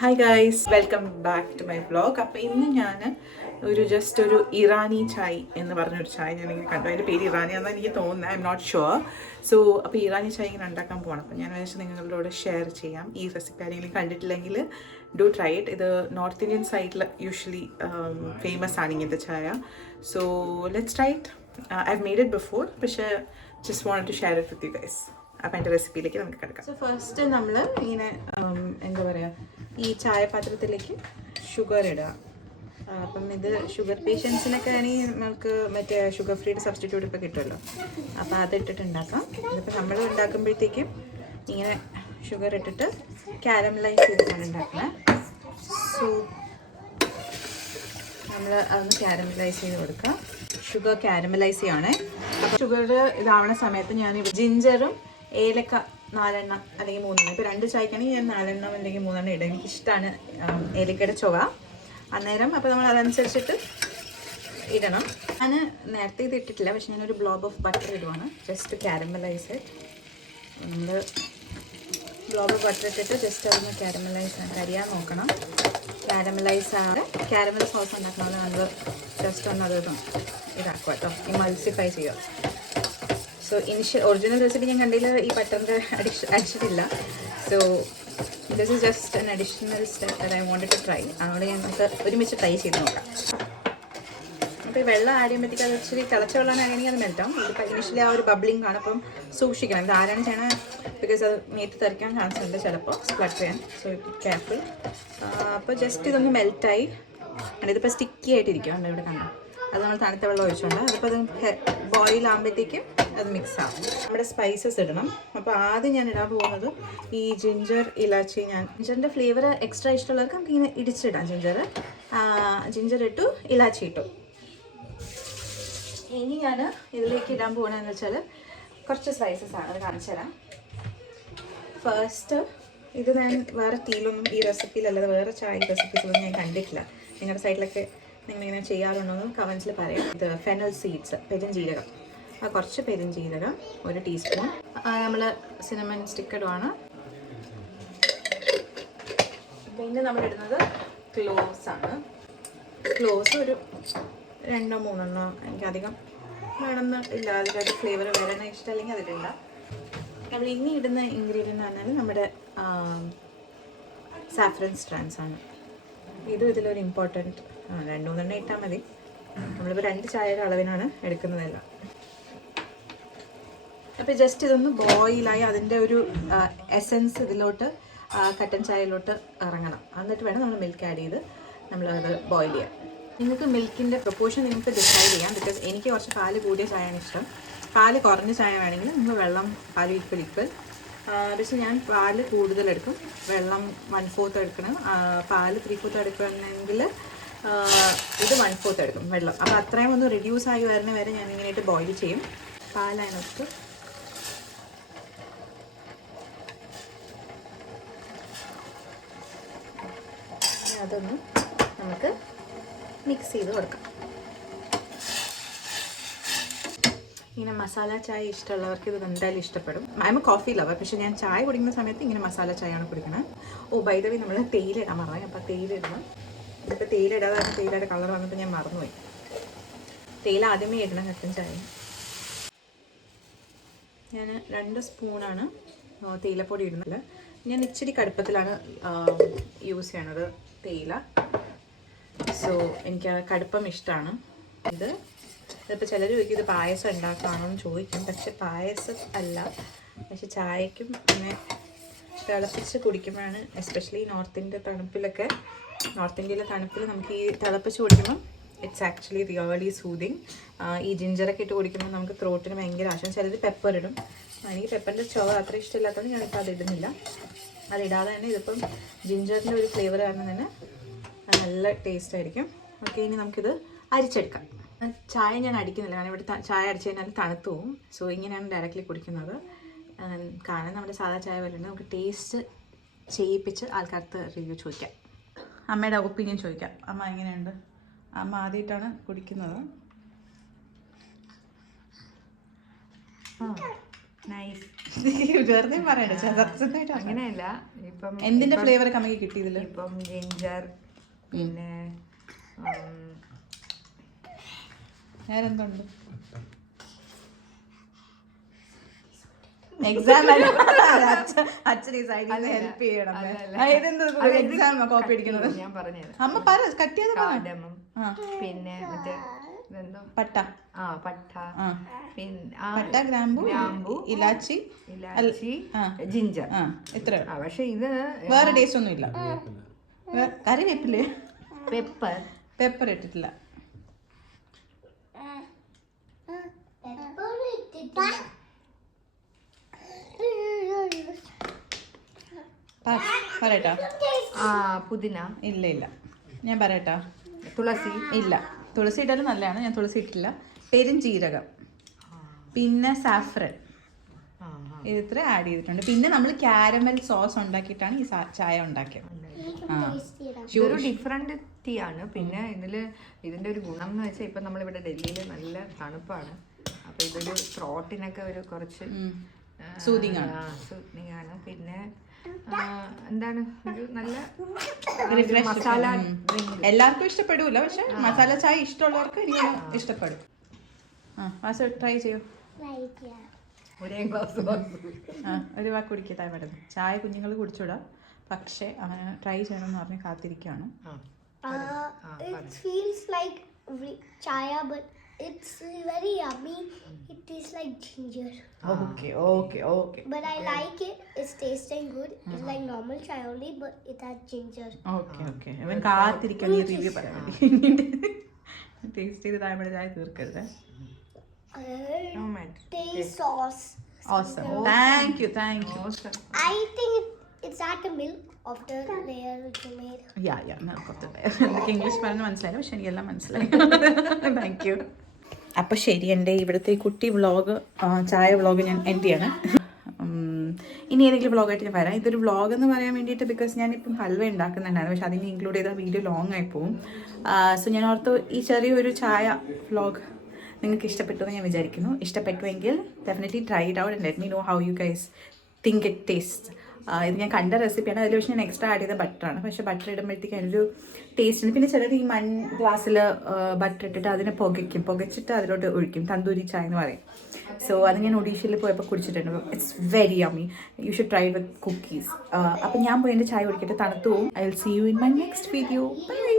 Hi guys, welcome back to my vlog. അപ്പോൾ ഇന്ന് ഞാൻ ജസ്റ്റ് ഒരു ഇറാനി ചായ് എന്ന് പറഞ്ഞൊരു ചായ ഞാനിങ്ങനെ കണ്ടു. അതിൻ്റെ പേര് ഇറാനിയാണെന്ന് എനിക്ക് തോന്നുന്നത്, ഐ എം നോട്ട് ഷുവർ. അപ്പോൾ ഇറാനി ചായ ഇങ്ങനെ ഉണ്ടാക്കാൻ പോകണം. അപ്പോൾ ഞാൻ വിചാരിച്ചു നിങ്ങളോട് ഷെയർ ചെയ്യാം ഈ റെസിപ്പി. ആരെങ്കിലും കണ്ടിട്ടില്ലെങ്കിൽ ഡു ട്രൈ ഇറ്റ്. ഇത് നോർത്ത് ഇന്ത്യൻ സൈഡിൽ യൂഷ്വലി ഫേമസ് ആണ് ഇങ്ങനത്തെ ചായ. So let's try it. I have made it before, പക്ഷേ just want to share it with you guys. അപ്പോൾ അതിൻ്റെ റെസിപ്പിയിലേക്ക് നമുക്ക് കിടക്കാം. സോ ഫസ്റ്റ് നമ്മൾ ഇങ്ങനെ എന്താ പറയുക, ഈ ചായപാത്രത്തിലേക്ക് ഷുഗർ ഇടുക. അപ്പം ഇത് ഷുഗർ പേഷ്യൻസിനൊക്കെ ആണെങ്കിൽ നമുക്ക് മറ്റേ ഷുഗർ ഫ്രീയുടെ സബ്സ്റ്റിറ്റ്യൂട്ട് ഇപ്പോൾ കിട്ടുമല്ലോ, അപ്പോൾ അതിട്ടിട്ട് ഉണ്ടാക്കാം. ഇതിപ്പോൾ നമ്മൾ ഉണ്ടാക്കുമ്പോഴത്തേക്കും ഇങ്ങനെ ഷുഗർ ഇട്ടിട്ട് കാരമലൈസ് ചെയ്തിട്ടാണ് ഉണ്ടാക്കുന്നത്. സോ നമ്മൾ അതൊന്ന് കാരമലൈസ് ചെയ്ത് കൊടുക്കുക. ഷുഗർ കാരമലൈസ് ചെയ്യണേ. അപ്പോൾ ഷുഗർ ഇതാവണ സമയത്ത് ഞാൻ ജിഞ്ചറും ഏലക്ക 4 എണ്ണം അല്ലെങ്കിൽ 3 എണ്ണം. ഇപ്പോൾ 2 ചായക്കാണെങ്കിൽ ഞാൻ 4 എണ്ണം അല്ലെങ്കിൽ 3 എണ്ണം ഇടും. എനിക്കിഷ്ടമാണ് ഏലക്കയുടെ ചുവ അന്നേരം. അപ്പോൾ നമ്മൾ അതനുസരിച്ചിട്ട് ഇടണം. ഞാൻ നേരത്തെ ഇത് ഇട്ടിട്ടില്ല, പക്ഷെ ഞാനൊരു ബ്ലോബ് ഓഫ് ബട്ടർ ഇടുവാണ് ജസ്റ്റ് കാരമലൈസ്. നമ്മൾ ബ്ലോബ് ഓഫ് ബട്ടർ ഇട്ടിട്ട് ജസ്റ്റ് അതൊന്ന് കാരമലൈസ് കരിയാൻ നോക്കണം. കാരമലൈസ് ആണ് കാരമൽ സോസ് ഉണ്ടാക്കണമെന്ന് നമ്മൾ ജസ്റ്റ് ഒന്ന് അതൊന്നും ഇതാക്കുക കേട്ടോ, ഈ മൾസിഫൈ ചെയ്യുക. സോ ഒറിജിനൽ റെസിപ്പി ഞാൻ കണ്ടില്ല, ഈ ബട്ടറിൻ്റെ അടിച്ചിട്ടില്ല. So this is just an additional step that I wanted to try. അതുകൊണ്ട് നമുക്ക് ഒരുമിച്ച് ട്രൈ ചെയ്ത് നോക്കാം. അപ്പോൾ ഈ വെള്ളം ആഡ് ചെയ്യുമ്പോഴത്തേക്ക് അത് ഇച്ചിരി തിളച്ച വെള്ളം ആണെങ്കിൽ അത് മെൽറ്റാവും. ഇതിപ്പോൾ ഇനിഷ്യലി ആ ഒരു ബബ്ലിംഗ് ആണ്, അപ്പം സൂക്ഷിക്കണം. ഇത് ആരാണ് ചെയ്യണത്, ബിക്കോസ് അത് മേത്ത് തെറിക്കാൻ ചാൻസ് ഉണ്ട് ചിലപ്പോൾ, സ്പ്ലട്ട് ചെയ്യാൻ. So careful. അപ്പോൾ ജസ്റ്റ് ഇതൊന്ന് മെൽറ്റായി. ഇതിപ്പോൾ സ്റ്റിക്കി ആയിട്ടിരിക്കും ഇവിടെ കണ്ടോ. അത് നമ്മൾ തണുത്ത വെള്ളം ഒഴിച്ചുകൊണ്ട് അതിപ്പോൾ അത് ബോയിൽ ആകുമ്പോഴത്തേക്കും അത് മിക്സ് ആവും. നമ്മുടെ സ്പൈസസ് ഇടണം. അപ്പോൾ ആദ്യം ഞാൻ ഇടാൻ പോകുന്നത് ഈ ജിഞ്ചർ ഇലാച്ചി. ജിഞ്ചറിൻ്റെ ഫ്ലേവർ എക്സ്ട്രാ ഇഷ്ടമുള്ളവർക്ക് നമുക്ക് ഇങ്ങനെ ഇടിച്ചിടാം. ജിഞ്ചർ ഇട്ടു, ഇലാച്ചി ഇട്ടു. ഇനി ഞാൻ ഇതിലേക്ക് ഇടാൻ പോകുന്നതെന്ന് വെച്ചാൽ കുറച്ച് സ്പൈസസ് ആണ്, അത് കാണിച്ചു തരാം. ഫസ്റ്റ് ഇത് ഞാൻ വേറെ തീയിലൊന്നും ഈ റെസിപ്പിയിലല്ലാതെ വേറെ ചായ റെസിപ്പീസിലൊന്നും ഞാൻ കണ്ടിട്ടില്ല. നിങ്ങളുടെ സൈഡിലൊക്കെ നിങ്ങളിങ്ങനെ ചെയ്യാറുണ്ടോയെന്ന് കമൻസിൽ പറയാം. ഇത് ഫെനൽ സീഡ്സ്, പെരുംജീരകം. കുറച്ച് പെരുംജീരകം 1 ടീസ്പൂൺ. നമ്മൾ സിനമൺ സ്റ്റിക്ക് ഇടുവാണ്. പിന്നെ നമ്മളിടുന്നത് ക്ലോവ്സ് ആണ്. ക്ലോവ്സ് ഒരു 2 3 എണ്ണം. എനിക്കധികം വേണമെന്ന് ഇല്ല, അതിലൊരു ഫ്ലേവർ വരണ ഇഷ്ടമല്ലെങ്കിൽ അതിലില്ല. നമ്മൾ ഇനി ഇടുന്ന ഇൻഗ്രീഡിയൻ്റ് പറഞ്ഞാൽ നമ്മുടെ സാഫ്രൻ സ്ട്രാൻസ് ആണ്. ഇതും ഇതിലൊരു ഇമ്പോർട്ടൻറ്റ് 2 3 എണ്ണം ഇട്ടാൽ മതി. നമ്മളിപ്പോൾ 2 ചായയുടെ അളവിനാണ് എടുക്കുന്നതെല്ലാം. അപ്പോൾ ജസ്റ്റ് ഇതൊന്ന് ബോയിലായി അതിൻ്റെ ഒരു എസൻസ് ഇതിലോട്ട് കട്ടൻ ചായയിലോട്ട് ഇറങ്ങണം. എന്നിട്ട് വേണം നമ്മൾ മിൽക്ക് ആഡ് ചെയ്ത് നമ്മളത് ബോയിൽ ചെയ്യാം. നിങ്ങൾക്ക് മിൽക്കിൻ്റെ പ്രൊപ്പോർഷൻ നിങ്ങൾക്ക് ഡിസൈഡ് ചെയ്യാം. ബിക്കോസ് എനിക്ക് കുറച്ച് പാല് കൂടിയ ചായയാണ് ഇഷ്ടം. പാല് കുറഞ്ഞ ചായ വേണമെങ്കിൽ നിങ്ങൾ വെള്ളം പാല് ഈക്വൽ. പക്ഷേ ഞാൻ പാല് കൂടുതലെടുക്കും, വെള്ളം 1/4 എടുക്കണം. പാല് 3/4 എടുക്കുകയാണെങ്കിൽ ഇത് 1/4 എടുക്കും വെള്ളം. അപ്പോൾ അത്രയും ഒന്ന് റിഡ്യൂസ് ആയി വരുന്ന വരെ ഞാൻ ഇങ്ങനെയായിട്ട് ബോയിൽ ചെയ്യും. പാലതിനകത്ത് അതൊന്ന് നമുക്ക് മിക്സ് ചെയ്ത് കൊടുക്കാം. ഇങ്ങനെ മസാല ചായ ഇഷ്ടമുള്ളവർക്ക് ഇത് എന്തായാലും ഇഷ്ടപ്പെടും. I M A coffee lover, പക്ഷേ ഞാൻ ചായ കുടിക്കുന്ന സമയത്ത് ഇങ്ങനെ മസാല ചായയാണ് കുടിക്കുന്നത്. ബൈ ദ വേ നമ്മൾ തേയില ഇടാൻ മറന്നു. അപ്പോൾ തേയില ഇടണം. ഇതിപ്പോൾ തേയില ഇടാതെ തേയിലയുടെ കളർ വന്നിട്ട് ഞാൻ മറന്നുപോയി. തേയില ആദ്യമേ ഇടണം കട്ടൻ ചായ. ഞാൻ 2 സ്പൂണാണ് തേയിലപ്പൊടി ഇടുന്നത്. ഞാൻ ഇച്ചിരി കടുപ്പത്തിലാണ് യൂസ് ചെയ്യണത് തേയില. സോ എനിക്ക് കടുപ്പം ഇഷ്ടമാണ്. ഇതിപ്പോൾ ചിലർ ചോദിക്കും ഇത് പായസം ഉണ്ടാക്കാണോ എന്ന് ചോദിക്കും. പക്ഷെ പായസം അല്ല, പക്ഷെ ചായക്കും അങ്ങനെ തിളപ്പിച്ച് കുടിക്കുമ്പോഴാണ്, എസ്പെഷ്യലി നോർത്ത് ഇന്ത്യയിലെ തണുപ്പിൽ നമുക്ക് ഈ തിളപ്പിച്ച് കുടിക്കുമ്പം ഇറ്റ്സ് ആക്ച്വലി റിയലി സൂതിങ്. ഈ ജിഞ്ചറൊക്കെ ഇട്ട് കുടിക്കുമ്പോൾ നമുക്ക് ത്രോട്ടിന് ഭയങ്കര ആവശ്യം. ചിലർ പെപ്പർ ഇടും. എനിക്ക് പെപ്പറിൻ്റെ ചുവ അത്ര ഇഷ്ടമില്ലാത്തതുകൊണ്ട് ഞാനിപ്പോൾ അതിടുന്നില്ല. അതിടാതെ തന്നെ ഇതിപ്പം ജിഞ്ചറിൻ്റെ ഒരു ഫ്ലേവർ കാരണം തന്നെ നല്ല ടേസ്റ്റ് ആയിരിക്കും. ഓക്കെ, ഇനി നമുക്കിത് അരിച്ചെടുക്കാം. ചായ ഞാൻ അടിക്കുന്നില്ല, കാരണം ഇവിടെ ചായ അടിച്ചു കഴിഞ്ഞാൽ തണുത്തു പോകും. സോ ഇങ്ങനെയാണ് ഡയറക്റ്റ്ലി കുടിക്കുന്നത്. കാരണം നമ്മുടെ സാധാ ചായ പോലെ ഉണ്ട്. നമുക്ക് ടേസ്റ്റ് ചെയ്യിപ്പിച്ച് ആൾക്കാർക്ക് റിവ്യൂ ചോദിക്കാം. അമ്മയുടെ ഒപ്പീനിയൻ ചോദിക്കാം. അമ്മ എങ്ങനെയുണ്ട്? അമ്മ ആദ്യമായിട്ടാണ് കുടിക്കുന്നത്. നൈസ്. വെറുതെ പറയണ്ട, സത്യമായിട്ട് അങ്ങനെയല്ല. ഇപ്പം എന്തിന്റെ ഫ്ലേവർ കമ്മി കിട്ടിയതില്? ഇപ്പം ജിഞ്ചർ, പിന്നെ വേറെന്തുണ്ട്? എക്സാം അച്ഛൻ ഈ സൈഡിൽ ഹെൽപ്പ് ചെയ്യണം. എക്സാം കോപ്പി അടിക്കുന്നത് ഞാൻ പറഞ്ഞത്. അമ്മ പറ, കട്ട് ചെയ്ത് കാർഡമം, പിന്നെ മറ്റേ പട്ട, പട്ട, പിന്നെ പട്ട, ഗ്രാമ്പു, ഇലാച്ചി, ജിഞ്ചർ. ഇത്ര. പക്ഷെ ഇത് വേറെ ടേസ്റ്റ് ഒന്നും ഇല്ല. കറിവേപ്പില്ലേ? പെപ്പർ ഇട്ടിട്ടില്ല. പറയട്ടാ? പുതിന ഇല്ല ഇല്ല, ഞാൻ പറയട്ടാ? തുളസി ഇല്ല, തുളസി ഇട്ടാലും നല്ലതാണ്, ഞാൻ തുളസി ഇട്ടില്ല. പെരുംജീരകം, പിന്നെ സാഫ്രൻ, ഇത് ഇത്ര ആഡ് ചെയ്തിട്ടുണ്ട്. പിന്നെ നമ്മൾ കാരമൽ സോസ് ഉണ്ടാക്കിയിട്ടാണ് ഈ ചായ ഉണ്ടാക്കിയത്. ഒരു ഡിഫറെന്റ് ടീ ആണ്. പിന്നെ ഇതിന്റെ ഒരു ഗുണം എന്ന് വെച്ചാൽ ഇപ്പൊ നമ്മളിവിടെ ഡൽഹിയിൽ നല്ല തണുപ്പാണ്. അപ്പൊ ഇതൊരു ത്രോട്ടിനൊക്കെ ഒരു കുറച്ച് സൂതിങ് ആണ്. പിന്നെ എന്താണ് ഒരു നല്ല മസാല. എല്ലാവർക്കും ഇഷ്ടപ്പെടൂല, പക്ഷെ മസാല ചായ ഇഷ്ടമുള്ളവർക്ക് എനിക്ക് ഇഷ്ടപ്പെടും. ട്രൈ ചെയ്യൂ. ഒരു വാക്ക് കുടിക്കട്ടെ മാഡം. ചായ കുഞ്ഞുങ്ങൾ കുടിച്ചൂടാ, പക്ഷെ അങ്ങനെ ട്രൈ ചെയ്യണമെന്ന് പറഞ്ഞ് കാത്തിരിക്കുകയാണ്. It's very yummy. It tastes like ginger. Okay. But I like it. It's tasting good. It's like normal chai only, but it has ginger. Okay. അവൻ കാത്തിരിക്കാൻ ഈ റിവ്യൂ പറയാൻ വേണ്ടി. ടേസ്റ്റ് ചെയ്ത് താഴെ ചായ തീർക്കരുത്. Taste sauce. Awesome. Thank you. I think it's at the milk of the layer which you made. Yeah, milk of the layer. എനിക്ക് English പറഞ്ഞ് മനസ്സിലായില്ല, പക്ഷെ എനിക്കെല്ലാം മനസ്സിലായി. Thank you. അപ്പോൾ ശരി, എൻ്റെ ഇവിടുത്തെ കുട്ടി വ്ളോഗ്, ചായ വ്ളോഗ് ഞാൻ എൻഡ് ചെയ്യണം. ഇനി ഏതെങ്കിലും വ്ളോഗായിട്ട് ഞാൻ വരാം. ഇതൊരു വ്ളോഗ് എന്ന് പറയാൻ വേണ്ടിയിട്ട് ബിക്കോസ് ഞാനിപ്പം ഹൽവ ഉണ്ടാക്കുന്നുണ്ടായിരുന്നു, പക്ഷെ അതിന് ഇൻക്ലൂഡ് ചെയ്ത വീഡിയോ ലോങ് ആയി പോവും. സോ ഞാൻ ഓർത്തു ഈ ചെറിയൊരു ചായ വ്ളോഗ് നിങ്ങൾക്ക് ഇഷ്ടപ്പെട്ടു എന്ന് ഞാൻ വിചാരിക്കുന്നു. ഇഷ്ടപ്പെട്ടുവെങ്കിൽ definitely try it out and let me know how you guys think it taste. ഇത് ഞാൻ കണ്ട റെസിപ്പിയാണ്, അതിൽ പക്ഷേ ഞാൻ എക്സ്ട്രാ ആഡ് ചെയ്ത ബട്ടറാണ്. പക്ഷേ ബട്ടർ ഇടുമ്പോഴത്തേക്ക് അതിനൊരു ടേസ്റ്റ് ഉണ്ട്. പിന്നെ ചിലർ ഈ ഗ്ലാസ്സിൽ ബട്ടർ ഇട്ടിട്ട് അതിനെ പുകച്ചിട്ട് അതിലോട്ട് ഒഴിക്കും, തന്തൂരി ചായ എന്ന് പറയും. സോ അത് ഞാൻ ഒഡീഷയിൽ പോയപ്പോൾ കുടിച്ചിട്ടുണ്ട്. It's very yummy. You should try with cookies. അപ്പം ഞാൻ പോയി എൻ്റെ ചായ കുടിക്കട്ടെ, തണുത്തു പോവും. I will see you in my next video. By.